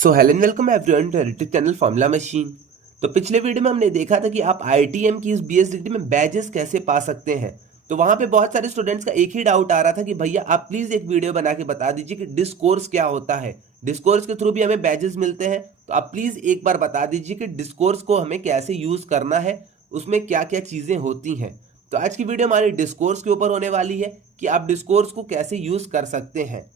So hello and welcome everyone to YouTube channel formula machine. तो पिछले video में हमने देखा था कि आप आईआईटीएम की इस बीएस डिग्री में बैजेस कैसे पा सकते हैं। तो वहां पे बहुत सारे स्टूडेंट्स का एक ही डाउट आ रहा था कि भैया आप प्लीज एक वीडियो बना के बता दीजिए कि डिस्कोर्स क्या होता है। डिस्कोर्स के थ्रू भी हमें बैजेस मिलते हैं, तो आप प्लीज एक बार बता दीजिए कि डिस्कोर्स को हमें कैसे यूज करना है, उसमें क्या क्या चीजें होती हैं। तो आज की वीडियो हमारी डिस्कोर्स के ऊपर होने वाली है कि आप डिस्कोर्स को कैसे यूज कर सकते हैं।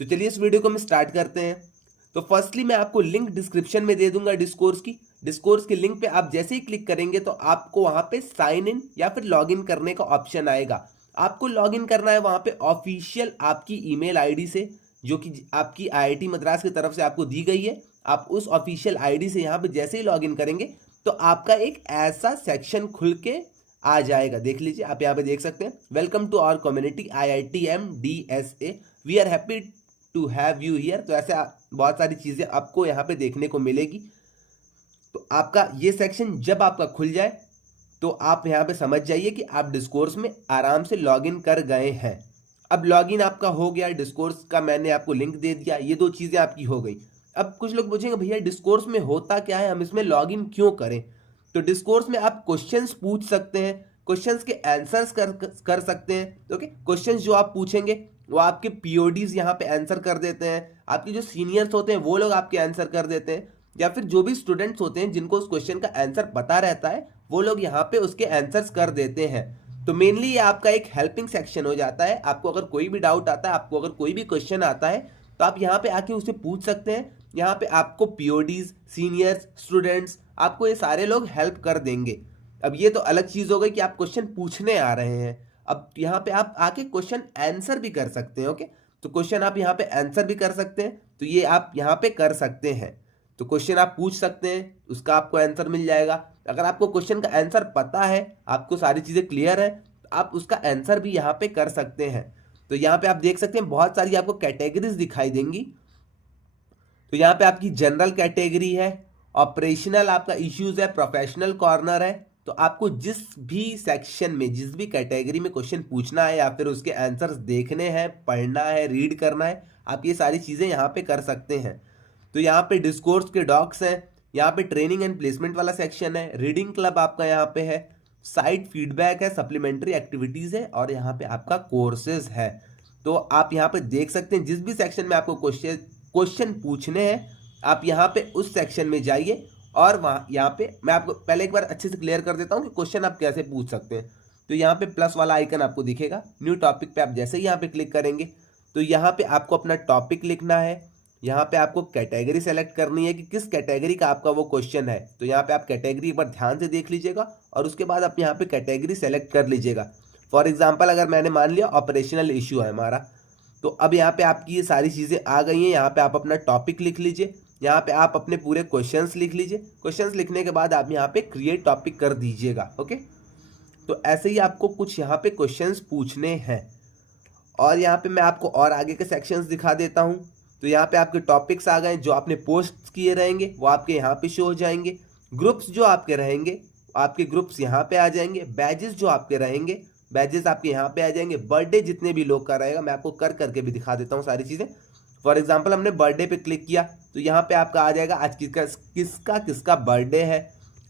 तो चलिए इस वीडियो को हम स्टार्ट करते हैं। तो फर्स्टली मैं आपको लिंक डिस्क्रिप्शन में दे दूंगा डिस्कोर्स की। डिस्कोर्स के लिंक पे आप जैसे ही क्लिक करेंगे तो आपको वहां पे साइन इन या फिर लॉग इन करने का ऑप्शन आएगा। आपको लॉग इन करना है वहां पे ऑफिशियल आपकी ईमेल आईडी से, जो कि आपकी आईआईटी मद्रास की तरफ से आपको दी गई है। आप उस ऑफिशियल आईडी से यहाँ पे जैसे ही लॉग इन करेंगे तो आपका एक ऐसा सेक्शन खुल के आ जाएगा। देख लीजिए, आप यहाँ पे देख सकते हैं, welcome to our community IITM-DSA, we are happy to have you here. तो ऐसे बहुत सारी चीजें आपको यहाँ पे देखने को मिलेगी। तो आपका ये सेक्शन जब आपका खुल जाए तो आप यहाँ पे समझ जाइए कि आप डिस्कोर्स में आराम से लॉगिन कर गए हैं। अब लॉगिन आपका हो गया, डिस्कोर्स का मैंने आपको लिंक दे दिया, ये दो चीजें आपकी हो गई। अब कुछ लोग पूछेंगे भैया डिस्कोर्स में होता क्या है, हम इसमें लॉगिन क्यों करें। तो डिस्कोर्स में आप क्वेश्चंस पूछ सकते हैं, क्वेश्चंस के आंसर्स कर सकते हैं। ओके, क्वेश्चंस जो आप पूछेंगे वो आपके पीओडीज यहाँ पे आंसर कर देते हैं, आपके जो सीनियर्स होते हैं वो लोग आपके आंसर कर देते हैं, या फिर जो भी स्टूडेंट्स होते हैं जिनको उस क्वेश्चन का आंसर पता रहता है वो लोग यहाँ पे उसके आंसर्स कर देते हैं। तो मेनली ये आपका एक हेल्पिंग सेक्शन हो जाता है। आपको अगर कोई भी डाउट आता है, आपको अगर कोई भी क्वेश्चन आता है तो आप यहाँ पे आके उसे पूछ सकते हैं। यहाँ पे आपको पीओडीज, सीनियर्स, स्टूडेंट्स, आपको ये सारे लोग हेल्प कर देंगे। अब ये तो अलग चीज हो गई कि आप क्वेश्चन पूछने आ रहे हैं। अब यहाँ पे आप आके क्वेश्चन आंसर भी कर सकते हैं। ओके, तो क्वेश्चन आप यहाँ पे आंसर भी कर सकते हैं, तो ये आप यहाँ पे कर सकते हैं। तो क्वेश्चन आप पूछ सकते हैं, उसका आपको आंसर मिल जाएगा। अगर आपको क्वेश्चन का आंसर पता है, आपको सारी चीजें क्लियर है, तो आप उसका आंसर भी यहाँ पे कर सकते हैं। तो यहाँ पे आप देख सकते हैं बहुत सारी आपको कैटेगरीज दिखाई देंगी। तो यहाँ पे आपकी जनरल कैटेगरी है, ऑपरेशनल आपका इश्यूज है, प्रोफेशनल कॉर्नर है। तो आपको जिस भी सेक्शन में, जिस भी कैटेगरी में क्वेश्चन पूछना है या फिर उसके आंसर्स देखने हैं, पढ़ना है, रीड करना है, आप ये सारी चीज़ें यहाँ पे कर सकते हैं। तो यहाँ पे डिस्कोर्स के डॉक्स हैं, यहाँ पे ट्रेनिंग एंड प्लेसमेंट वाला सेक्शन है, रीडिंग क्लब आपका यहाँ पे है, साइट फीडबैक है, सप्लीमेंट्री एक्टिविटीज़ है, और यहाँ पे आपका कोर्सेज है। तो आप यहाँ पे देख सकते हैं जिस भी सेक्शन में आपको क्वेश्चन पूछने हैं, आप यहाँ पे उस सेक्शन में जाइए और वहाँ यहाँ पे मैं आपको पहले एक बार अच्छे से क्लियर कर देता हूँ कि क्वेश्चन आप कैसे पूछ सकते हैं। तो यहाँ पे प्लस वाला आइकन आपको दिखेगा, न्यू टॉपिक पे आप जैसे ही यहाँ पे क्लिक करेंगे तो यहाँ पे आपको अपना टॉपिक लिखना है। यहाँ पे आपको कैटेगरी सेलेक्ट करनी है कि किस कैटेगरी का आपका वो क्वेश्चन है। तो यहाँ पे आप कैटेगरी एक बार ध्यान से देख लीजिएगा और उसके बाद आप यहाँ पे कैटेगरी सेलेक्ट कर लीजिएगा। फॉर एग्जाम्पल अगर मैंने मान लिया ऑपरेशनल इशू है हमारा, तो अब यहाँ पे आपकी ये सारी चीज़ें आ गई हैं। यहाँ पे आप अपना टॉपिक लिख लीजिए, यहाँ पे आप अपने पूरे क्वेश्चंस लिख लीजिए। क्वेश्चंस लिखने के बाद आप यहाँ पे क्रिएट टॉपिक कर दीजिएगा। ओके, तो ऐसे ही आपको कुछ यहाँ पे क्वेश्चंस पूछने हैं। और यहाँ पे मैं आपको और आगे के सेक्शंस दिखा देता हूँ। तो यहाँ पे आपके टॉपिक्स आ गए, जो आपने पोस्ट किए रहेंगे वो आपके यहाँ पे शो हो जाएंगे। ग्रुप्स जो आपके रहेंगे, आपके ग्रुप्स यहाँ पे आ जाएंगे। बैजेस जो आपके रहेंगे, बैजेस आपके यहाँ पे आ जाएंगे। बर्थडे जितने भी लोग का रहेगा, मैं आपको कर करके भी दिखा देता हूँ सारी चीज़ें। फॉर एग्जाम्पल हमने बर्थडे पे क्लिक किया तो यहाँ पे आपका आ जाएगा आज किसका किसका बर्थडे है,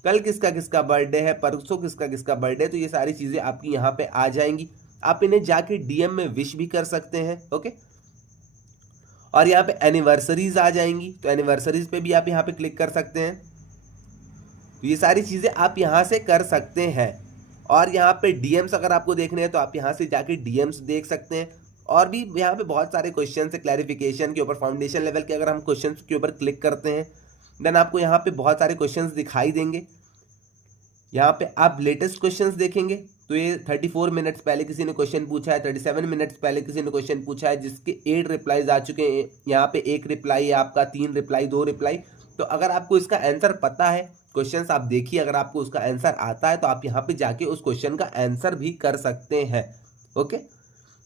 कल किसका किसका बर्थडे है, परसों किसका किसका बर्थडे। तो ये सारी चीज़ें आपकी यहाँ पे आ जाएंगी। आप इन्हें जाके डीएम में विश भी कर सकते हैं। ओके, और यहाँ पे एनिवर्सरीज आ जाएंगी, तो एनिवर्सरीज पे भी आप यहाँ पे क्लिक कर सकते हैं। तो ये सारी चीज़ें आप यहाँ से कर सकते हैं। और यहाँ पे डीएम्स अगर आपको देखने हैं तो आप यहाँ से जाके डीएम्स देख सकते हैं। और भी यहाँ पे बहुत सारे क्वेश्चन है क्लैरिफिकेशन के ऊपर, फाउंडेशन लेवल के। अगर हम क्वेश्चन के ऊपर क्लिक करते हैं देन आपको यहाँ पे बहुत सारे क्वेश्चन दिखाई देंगे। यहाँ पे आप लेटेस्ट क्वेश्चंस देखेंगे तो ये 34 मिनट्स पहले किसी ने क्वेश्चन पूछा है, 37 मिनट्स पहले किसी ने क्वेश्चन पूछा है, जिसके 8 रिप्लाईज आ चुके हैं। यहाँ पे 1 रिप्लाई है आपका, 3 रिप्लाई, 2 रिप्लाई। तो अगर आपको इसका आंसर पता है, क्वेश्चंस आप देखिए, अगर आपको उसका आंसर आता है तो आप यहाँ पे जाके उस क्वेश्चन का आंसर भी कर सकते हैं। ओके,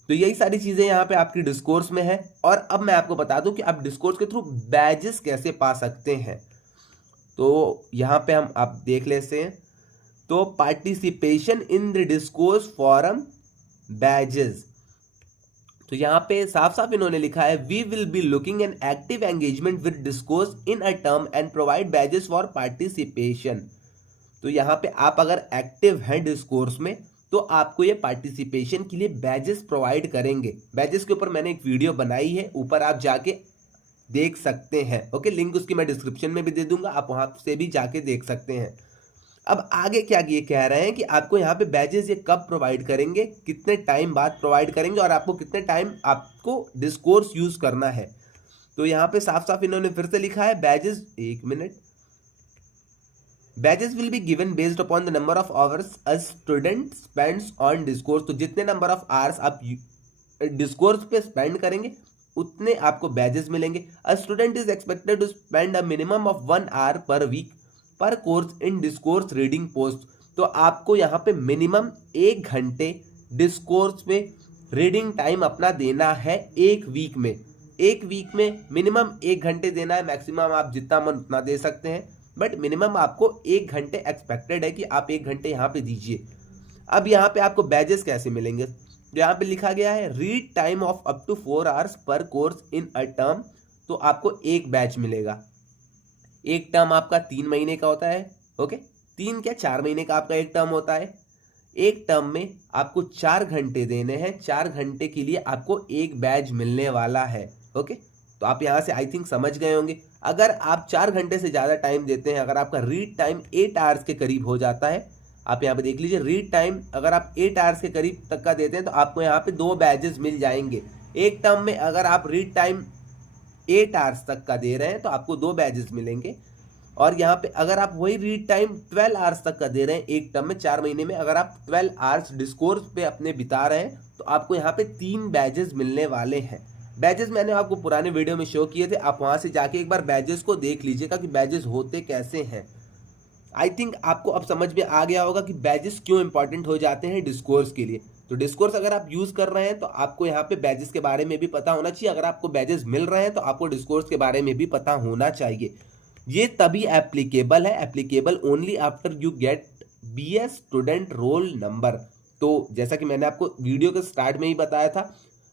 तो यही सारी चीज़ें यहाँ पे आपकी डिस्कोर्स में है। और अब मैं आपको बता दूं कि आप डिस्कोर्स के थ्रू बैजेस कैसे पा सकते हैं। तो यहाँ पे हम आप देख लेते हैं, तो participation in the discourse forum badges. तो यहाँ पे साफ साफ इन्होंने लिखा है, we will be looking an active engagement with discourse in a term and provide badges for participation. तो यहाँ पे आप अगर एक्टिव हैं डिस्कोर्स में तो आपको ये पार्टिसिपेशन के लिए बैजेस प्रोवाइड करेंगे। बैजेस के ऊपर मैंने एक वीडियो बनाई है, ऊपर आप जाके देख सकते हैं। ओके, लिंक उसकी मैं डिस्क्रिप्शन में भी दे दूंगा, आप वहां से भी जाके देख सकते हैं। अब आगे क्या ये कह रहे हैं कि आपको यहाँ पे बैजेस ये कब प्रोवाइड करेंगे, कितने टाइम बाद प्रोवाइड करेंगे और आपको कितने टाइम आपको डिस्कोर्स यूज करना है। तो यहाँ पे साफ साफ इन्होंने फिर से लिखा है, बैजेस, एक minute, badges will be given based upon the number of hours a student spends on discourse. तो जितने नंबर ऑफ आवर्स आप डिस्कोर्स पे स्पेंड करेंगे उतने आपको बैजेस मिलेंगे। A student is expected to spend a minimum of 1 hour per week per course in discourse reading post. तो आपको यहाँ पे मिनिमम 1 घंटे डिस्कोर्स पे रीडिंग टाइम अपना देना है एक वीक में। एक वीक में मिनिमम 1 घंटे देना है, मैक्सिमम आप जितना मन उतना दे सकते हैं, बट मिनिमम आपको 1 घंटे एक्सपेक्टेड है कि आप 1 घंटे यहाँ पे दीजिए। अब यहाँ पे आपको बैजेस कैसे मिलेंगे, यहाँ पे लिखा गया है, read time of up to 4 hours per course in a term. तो आपको एक बैच मिलेगा। एक टर्म आपका 3 महीने का होता है। ओके, 3 क्या 4 महीने का आपका एक टर्म होता है। एक टर्म में आपको 4 घंटे देने हैं, 4 घंटे के लिए आपको एक बैच मिलने वाला है। ओके, तो आप यहाँ से आई थिंक समझ गए होंगे। अगर आप 4 घंटे से ज़्यादा टाइम देते हैं, अगर आपका रीड टाइम 8 आवर्स के करीब हो जाता है, आप यहाँ पे देख लीजिए, रीड टाइम अगर आप 8 आवर्स के करीब तक का देते हैं तो आपको यहाँ पे 2 बैचेस मिल जाएंगे। एक टर्म में अगर आप रीड टाइम 8 आवर्स तक का दे रहे हैं तो आपको 2 बैचेस मिलेंगे। और यहाँ पे अगर आप वही रीड टाइम 12 आवर्स तक का दे रहे हैं एक टर्म में, 4 महीने में अगर आप 12 आवर्स डिस्कोर्स पे अपने बिता रहे हैं तो आपको यहाँ पे 3 बैचेस मिलने वाले हैं। बैचेस मैंने आपको पुराने वीडियो में शो किए थे, आप वहाँ से जाके एक बार बैचेस को देख लीजिएगा कि बैचेस होते कैसे हैं। आई थिंक आपको अब समझ में आ गया होगा कि बैचेस क्यों इंपॉर्टेंट हो जाते हैं डिस्कोर्स के लिए। तो डिस्कोर्स अगर आप यूज कर रहे हैं तो आपको यहाँ पे बैचेस के बारे में भी पता होना चाहिए। अगर आपको बैचेस मिल रहे हैं तो आपको डिस्कोर्स के बारे में भी पता होना चाहिए। ये तभी एप्लीकेबल है, applicable only after you get BS student roll number. तो जैसा कि मैंने आपको वीडियो के स्टार्ट में ही बताया था,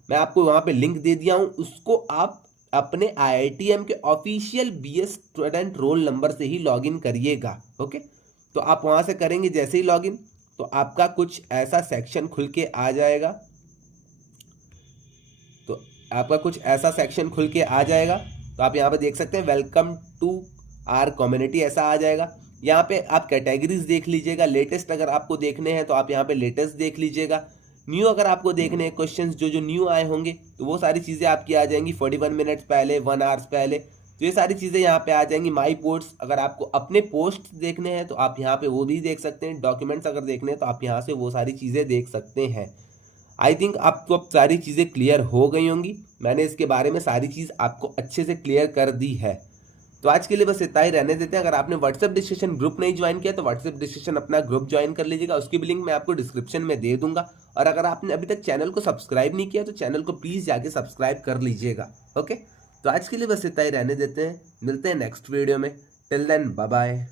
मैं आपको वहाँ पे लिंक दे दिया हूँ, उसको आप अपने IITM के official BS student roll number से ही लॉगिन करिएगा। ओके, तो आप वहाँ से करेंगे जैसे ही लॉगिन तो आपका कुछ ऐसा सेक्शन खुल के आ जाएगा। तो आपका कुछ ऐसा सेक्शन खुल के आ जाएगा। तो आप यहाँ पे देख सकते हैं, वेलकम टू आर कम्युनिटी, ऐसा आ जाएगा। यहाँ पे आप कैटेगरीज देख लीजिएगा। लेटेस्ट अगर आपको देखने हैं तो आप यहाँ पे लेटेस्ट देख लीजिएगा। न्यू अगर आपको देखने हैं क्वेश्चंस जो न्यू आए होंगे तो वो सारी चीज़ें आपकी आ जाएंगी 41 मिनट्स पहले, 1 आवर्स पहले। तो ये सारी चीज़ें यहाँ पे आ जाएंगी। माई पोस्ट, अगर आपको अपने पोस्ट देखने हैं तो आप यहाँ पे वो भी देख सकते हैं। डॉक्यूमेंट्स अगर देखने हैं तो आप यहाँ से वो सारी चीज़ें देख सकते हैं। आई थिंक आपको अब सारी चीज़ें क्लियर हो गई होंगी। मैंने इसके बारे में सारी चीज़ आपको अच्छे से क्लियर कर दी है। तो आज के लिए बस इतना ही रहने देते हैं। अगर आपने व्हाट्सएप डिस्कशन ग्रुप नहीं ज्वाइन किया तो व्हाट्सएप डिस्कशन अपना ग्रुप ज्वाइन कर लीजिएगा, उसकी भी लिंक मैं आपको डिस्क्रिप्शन में दे दूंगा। और अगर आपने अभी तक चैनल को सब्सक्राइब नहीं किया तो चैनल को प्लीज़ जाके सब्सक्राइब कर लीजिएगा। ओके, तो आज के लिए बस इतना ही रहने देते हैं, मिलते हैं नेक्स्ट वीडियो में। Till then bye bye.